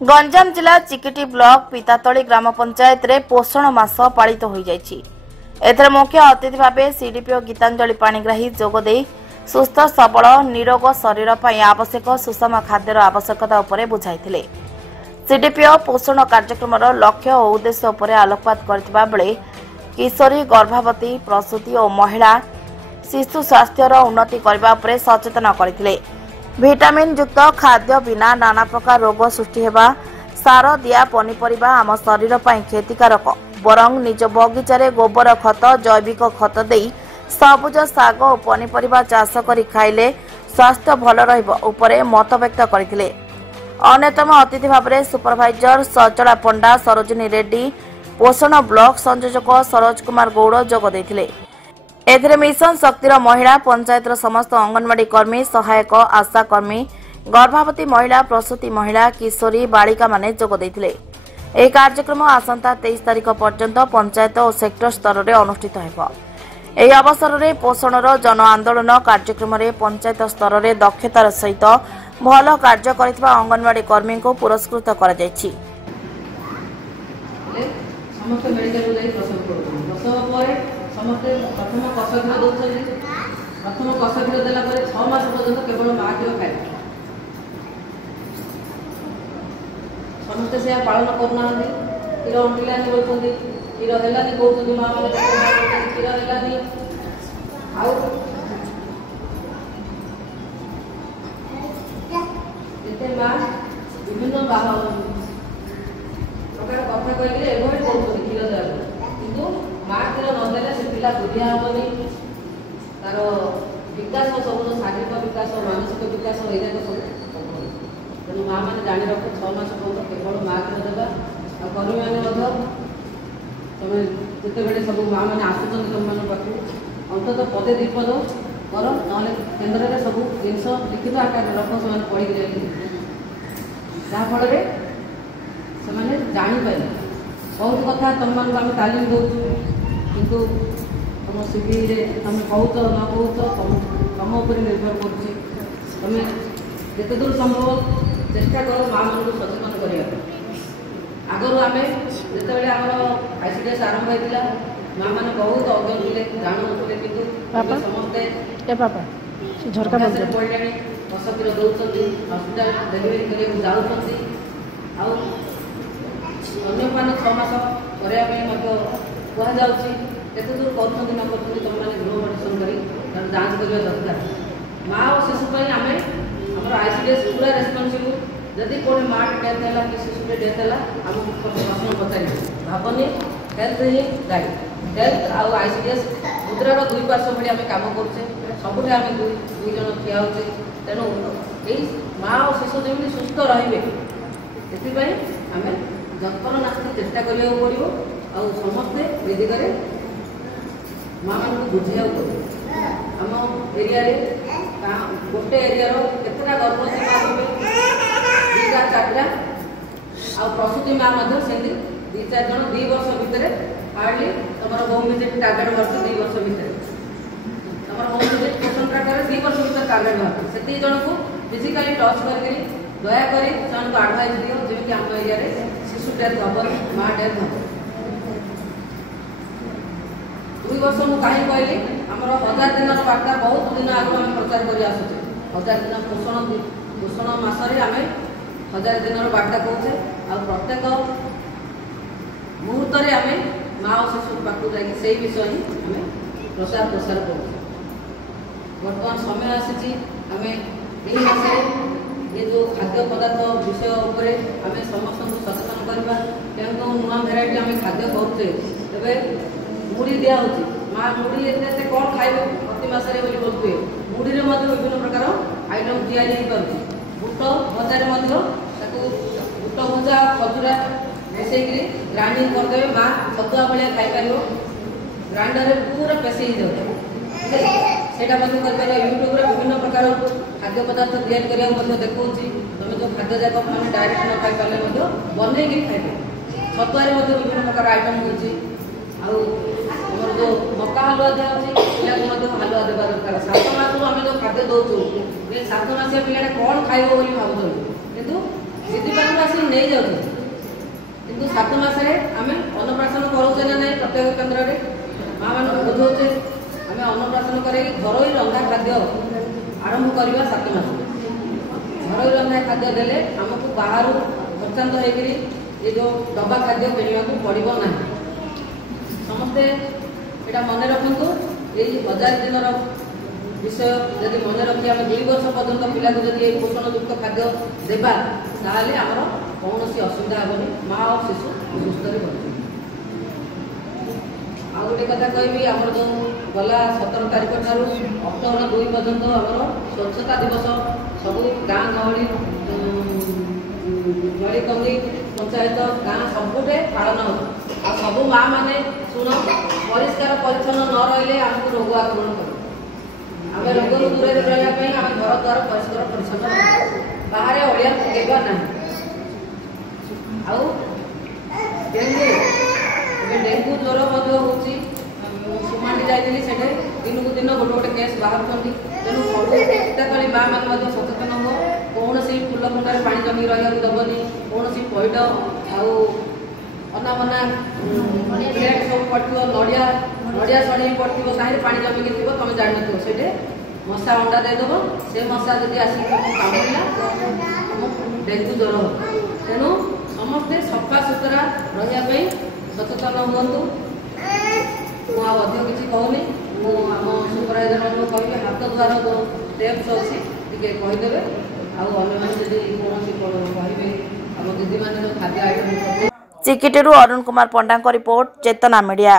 गंजाम जिला चिकिटी ब्लॉक पितातली ग्राम पंचायत रे पोषण मास पालित हो जायछि। एथर मुख्य अतिथि भावे सीडीपीओ गीतांजलि पाणिग्राही जोगदे सुस्थ सबल निरोग शरीर पर आवश्यक सुषम खाद्यर आवश्यकता उपरे बुझाइथिले। सीडीपीओ पोषण कार्यक्रम लक्ष्य और उद्देश्य उपरे आलोकपात करथिबा बेले किशोरी गर्भवती प्रसूति और महिला शिशु स्वास्थ्यर उन्नति करबा उपरे सचेतन करथिले। विटामिन युक्त खाद्य बिना नाना प्रकार रोग सृष्टि हेबा सार दिया पनीपरिबा आम शरीर पर क्षतिकारक बरं निज बगीचारे गोबर खत जैविक खत देई सबुज साग और पनीपरिबा चाष करी खाइले स्वास्थ्य भल रहिबो उपरे मत व्यक्त करथिले। अन्यतम अतिथि भाव सुपरभाइजर सचला पंडा सरोजिनी रेड्डी पोषण ब्लॉक संयोजक सरोज कुमार गौड़ जोग देथिले। एथिरे मिशन शक्तिर महिला पंचायतर समस्त अंगनवाड़ी कर्मी सहायक आशा कर्मी गर्भवती महिला प्रसूति महिला किशोरी बालिका माने जोग देथिले। ଏହି କାର୍ଯ୍ୟକ୍ରମ ଆସନ୍ତା 23 ତାରିଖ ପର୍ଯ୍ୟନ୍ତ ପଞ୍ଚାୟତ ଓ ସେକ୍ଟର ସ୍ତରରେ ଅନୁଷ୍ଠିତ ହେବ। ଏହି ଅବସରରେ ପୋଷଣର ଜନ ଆନ୍ଦୋଳନ କାର୍ଯ୍ୟକ୍ରମରେ ପଞ୍ଚାୟତ ସ୍ତରରେ ଦକ୍ଷତାର ସହିତ ଭଲ କାର୍ଯ୍ୟ କରିଥିବା ଅଙ୍ଗନବାଡି କର୍ମୀଙ୍କୁ ପୁରସ୍କୃତ କରାଯାଇଛି। ସମସ୍ତେ ମେଡିକାଲ ଯାଇ ପ୍ରସବ କରୁଛନ୍ତି। ପ୍ରସବ ପରେ ସମସ୍ତେ ପ୍ରଥମ କଷ କ୍ଷୀର ଦେଉଛନ୍ତି। ପ୍ରଥମ କଷ କ୍ଷୀର ଦେଲା ପରେ 6 ମାସ ପର୍ଯ୍ୟନ୍ତ କେବଳ ମା କ୍ଷୀର ଖାଇବେ। ସମସ୍ତେ ସେୟା ପାଳନ କରୁନାହାନ୍ତି। କ୍ଷୀର ଅଣ୍ଟିଲାନି କହୁଛନ୍ତି, କ୍ଷୀର ହେଲାନି କହୁଛନ୍ତି, ମା ମାନେ କ୍ଷୀର ହେଲାନି। ଆଉ ଯେତେ ମା ବିଭିନ୍ନ ପ୍ରକାର କଥା କହିଲେ ଏଭଳି କରୁଛନ୍ତି କ୍ଷୀର ଦେବାକୁ, କିନ୍ତୁ ମା କ୍ଷୀର ନଦେଲେ ସେ ପିଲା ବୁଦ୍ଧିଆ ହେବନି, ତାର ବିକାଶ ସବୁ ଶାରୀରିକ ବିକାଶ ମାନସିକ ବିକାଶ ଏଇଯାକ ସବୁ। ତେଣୁ ମା ମାନେ ଜାଣି ରଖ 6 ମାସ ପର୍ଯ୍ୟନ୍ତ କେବଳ ମା କ୍ଷୀର ଦେବା। ଆଉ କର୍ମୀମାନେ ମଧ୍ୟ ତମେ ଯେତେବେଳେ ସବୁ ମା ମାନେ ଆସୁଛନ୍ତି ତମମାନଙ୍କ ପାଖକୁ ଅନ୍ତତଃ ପଦେ ଦୁଇ ପଦ କର, ନହେଲେ କେନ୍ଦ୍ରରେ ସବୁ ଜିନିଷ ଲିଖିତ ଆକାରରେ ରଖ, ସେମାନେ ପଢ଼ିକି ଯାଇକି, ଯାହାଫଳରେ ସେମାନେ ଜାଣିପାରିବେ। ବହୁତ କଥା ତମମାନଙ୍କୁ ଆମେ ତାଲିମ ଦେଉଛୁ, କିନ୍ତୁ ତମ ସିଭିରେ ତମେ କହୁଛ ନ କହୁଛ ତମ ଉପରେ ନିର୍ଭର କରୁଛି। ତମେ ଯେତେ ଦୂର ସମ୍ଭବ ଚେଷ୍ଟା କର ମା ମାନଙ୍କୁ ସଚେତନ କରିବା ପାଇଁ। ଆଗରୁ ଆମେ ଯେତେବେଳେ ଆମର ICDS ଆରମ୍ଭ ହୋଇଥିଲା ମା ମାନେ ବହୁତ ଅଜ୍ଞ ଥିଲେ, ଜାଣୁନଥିଲେ, କିନ୍ତୁ ସମସ୍ତେ ପଡ଼ିଲାଣି, କଷ କ୍ଷୀର ଦେଉଛନ୍ତି, ହସ୍ପିଟାଲ ଡେଲିଭରି କରିବାକୁ ଯାଉଛନ୍ତି। ଆଉ ଅନ୍ୟମାନେ 6 ମାସ କରିବା ପାଇଁ ମଧ୍ୟ କୁହାଯାଉଛି। କେତେ ଦୂର କରୁଛନ୍ତି ନ କରୁଛନ୍ତି ତମମାନେ ଗୃହ ପରିଶ୍ରମ କରି ଯାଞ୍ଚ କରିବା ଦରକାର। ମା ଓ ଶିଶୁ ପାଇଁ ଆମେ ଆମର ICDS ପୁରା ରେସ୍ପନ୍ସିବୁଲ୍। ଯଦି କେଉଁଠି ମାଆ ଡେଥ୍ ହେଲା କି ଶିଶୁଟେ ଡେଥ୍ ହେଲା ଆମକୁ ପ୍ରଶ୍ନ ପଚାରିବେ, ଭାବନି ହେଲ୍ଥ ହିଁ ଗାଇଡ୍। ହେଲ୍ଥ ଆଉ ICDS ମୁଦ୍ରାର ଦୁଇ ପାର୍ଶ୍ୱ ଭଳି ଆମେ କାମ କରୁଛେ, ସବୁଠି ଆମେ ଦୁଇ ଜଣ ଠିଆ ହେଉଛେ। ତେଣୁ ଏଇ ମାଆ ଓ ଶିଶୁ ଯେମିତି ସୁସ୍ଥ ରହିବେ ସେଥିପାଇଁ ଆମେ ଯତ୍ପରନାସ୍ତି ଚେଷ୍ଟା କରିବାକୁ ପଡ଼ିବ। ଆଉ ସମସ୍ତେ ଏ ଦିଗରେ ମାଆ ମାନଙ୍କୁ ବୁଝେଇବାକୁ ପଡ଼ିବ। ଆମ ଏରିଆରେ ଗୋଟେ ଏରିଆର କେତେଟା ଗର୍ଭବତୀ ମା ଥିବେ, 2ଟା 4ଟା, ଆଉ ପ୍ରସୂତି ମା ମଧ୍ୟ ସେମିତି 2-4 ଜଣ 2 ବର୍ଷ ଭିତରେ ହାର୍ଡଲି ତମର ହୋମ୍ ଭିଜିଟ୍ ଟାର୍ଗେଟ୍ ବାହାରୁଛି। 2 ବର୍ଷ ଭିତରେ ତମର ହୋମ୍ ଭିଜିଟ୍ ପୋଷଣ ଟାର୍ଗେଟ୍ 2 ବର୍ଷ ଭିତରେ ଟାର୍ଗେଟ୍ ବାହାରୁଛି। ସେତିକି ଜଣଙ୍କୁ ଫିଜିକାଲି ଟଚ୍ କରିକି ଦୟାକରି ସେମାନଙ୍କୁ ଆଡ଼ଭାଇସ୍ ଦିଅ, ଯେମିତି ଆମ ଏରିଆରେ ଶିଶୁ ଡେଥ୍ ହେବନି, ମା ଡେଥ୍ ହେବ। 2 ବର୍ଷ ମୁଁ କାହିଁ କହିଲି, ଆମର 1000 ଦିନର ବାର୍ତ୍ତା ବହୁତ ଦିନ ଆଗରୁ ଆମେ ପ୍ରଚାର କରି ଆସୁଛେ। 1000 ଦିନ ପୋଷଣ ମାସରେ ଆମେ 1000 ଦିନର ବାର୍ତ୍ତା କହୁଛେ। ଆଉ ପ୍ରତ୍ୟେକ ମୁହୂର୍ତ୍ତରେ ଆମେ ମା ଓ ଶିଶୁ ପାଖକୁ ଯାଇକି ସେଇ ବିଷୟ ହିଁ ଆମେ ପ୍ରସାର କରୁଛେ। ବର୍ତ୍ତମାନ ସମୟ ଆସିଛି ଆମେ ଏହି ମାସରେ ଏ ଯେଉଁ ଖାଦ୍ୟ ପଦାର୍ଥ ବିଷୟ ଉପରେ ଆମେ ସମସ୍ତଙ୍କୁ ସଚେତନ କରିବା। କେଉଁ ନୂଆ ଭେରାଇଟି ଆମେ ଖାଦ୍ୟ କରୁଛେ। ଏବେ ମୁଢ଼ି ଦିଆହେଉଛି, ମା ମୁଢ଼ି ଏତେ କ'ଣ ଖାଇବ ପ୍ରତି ମାସରେ ବୋଲି କହୁଥିବେ। ମୁଢ଼ିରେ ମଧ୍ୟ ବିଭିନ୍ନ ପ୍ରକାର ଆଇଟମ୍ ତିଆରି ହେଇପାରୁଛି। ବୁଟ ଭଜାରେ ମଧ୍ୟ ତାକୁ ବୁଟ ଭଜା ଖଜୁରା ମିଶେଇକିରି ଗ୍ରାଇଣ୍ଡିଂ କରିଦେବେ, ମା ଛତୁଆ ଭଳିଆ ଖାଇପାରିବ। ଗ୍ରାଇଣ୍ଡରରେ ପୁରା ପେଶି ହେଇଯାଉଛି, ସେଇଟା ମଧ୍ୟ କରିପାରିବ। ୟୁଟ୍ୟୁବରେ ବିଭିନ୍ନ ପ୍ରକାର ଖାଦ୍ୟ ପଦାର୍ଥ ତିଆରି କରିବାକୁ ମଧ୍ୟ ଦେଖାଉଛି। ତୁମେ ଯେଉଁ ଖାଦ୍ୟ ଯାକ ମାନେ ଡାଇରେକ୍ଟ ନ ଖାଇପାରିଲେ ମଧ୍ୟ ବନେଇକି ଖାଇପାରିବ। ଛତୁଆରେ ମଧ୍ୟ ବିଭିନ୍ନ ପ୍ରକାର ଆଇଟମ୍ ହେଉଛି। ଆଉ ଆମର ଯେଉଁ ମକା ହାଲୁଆ ଦିଆହେଉଛି, ପିଲାକୁ ମଧ୍ୟ ହାଲୁଆ ଦେବା ଦରକାର। 7 ମାସରୁ ଆମେ ଯେଉଁ ଖାଦ୍ୟ ଦେଉଛୁ, ଏ 7 ମାସିଆ ପିଲାଟା କ'ଣ ଖାଇବ ବୋଲି ଭାବୁଛନ୍ତି, କିନ୍ତୁ ସେଥିପାଇଁ ଆସି नहीं जाऊँ किंतु 7 मासरे आम अन्नप्राशन करोचे ना नहीं प्रत्येक केन्द्र में माँ मान बुझाऊे आम अन्नप्राशन कर घरोई रंधा खाद्य आरंभ करवा 7 मास घरोई रंधा खाद्य देले आमको बाहर खर्चांत होकर ये जो डब्बा खाद्य किणवा पड़ो ना समस्ते यहाँ मन रखु ये 1000 दिन विषय जदि मन रखी आम 2 वर्ष पर्यंत पिला को जब पोषणयुक्त खाद्य देवा ताल आमर कौन असुविधा हेनी माँ और शिशु सुस्थ बढ़ आ गोटे कथा कहि आमर जो गला 17 तारीख ठार अक्टोबर 2 पर्यंत आमर स्वच्छता दिवस सब गाँ गहली गली कमी पंचायत गाँ सबुटे पालन हो सब माँ मैंने शुण परिष्कार परिच्छन्न न रही आमको रोग आक्रमण कर आम रोग दूर रही आम घर द्वार परिष्कार परिच्छन्न बाहर अड़िया पकेबा ना डेंगू डेंगू ज्वर सुमाटी जाइली से दिन को दिन गोटे गोटे केस बाहर तेणु सबूरी माँ मैंने सचेतन हो कौन फूल कुंडार पानी जमी रहा देवनी कौन पैड अनामना प्लेट सब पड़ो नड़िया नड़िया सड़ी पड़ो कहीं पानी जमिकी थी तुम जान से मशा अंडा देदेव से मशा जब आसिक कामुड़ा डेंगू ज्वर हो तेणु समस्ते सफा सुतरा रही सचेतन हूँ मुझे किसी कहूनी आम सुपरवाइजर कह हाथ द्वार जो टेप्स अच्छी टे कहीदेवे आने कौन कहे आम दीदी मैंने जो खाद्य आइटम चिकिटेरू अरुण कुमार पंडा रिपोर्ट चेतना मीडिया।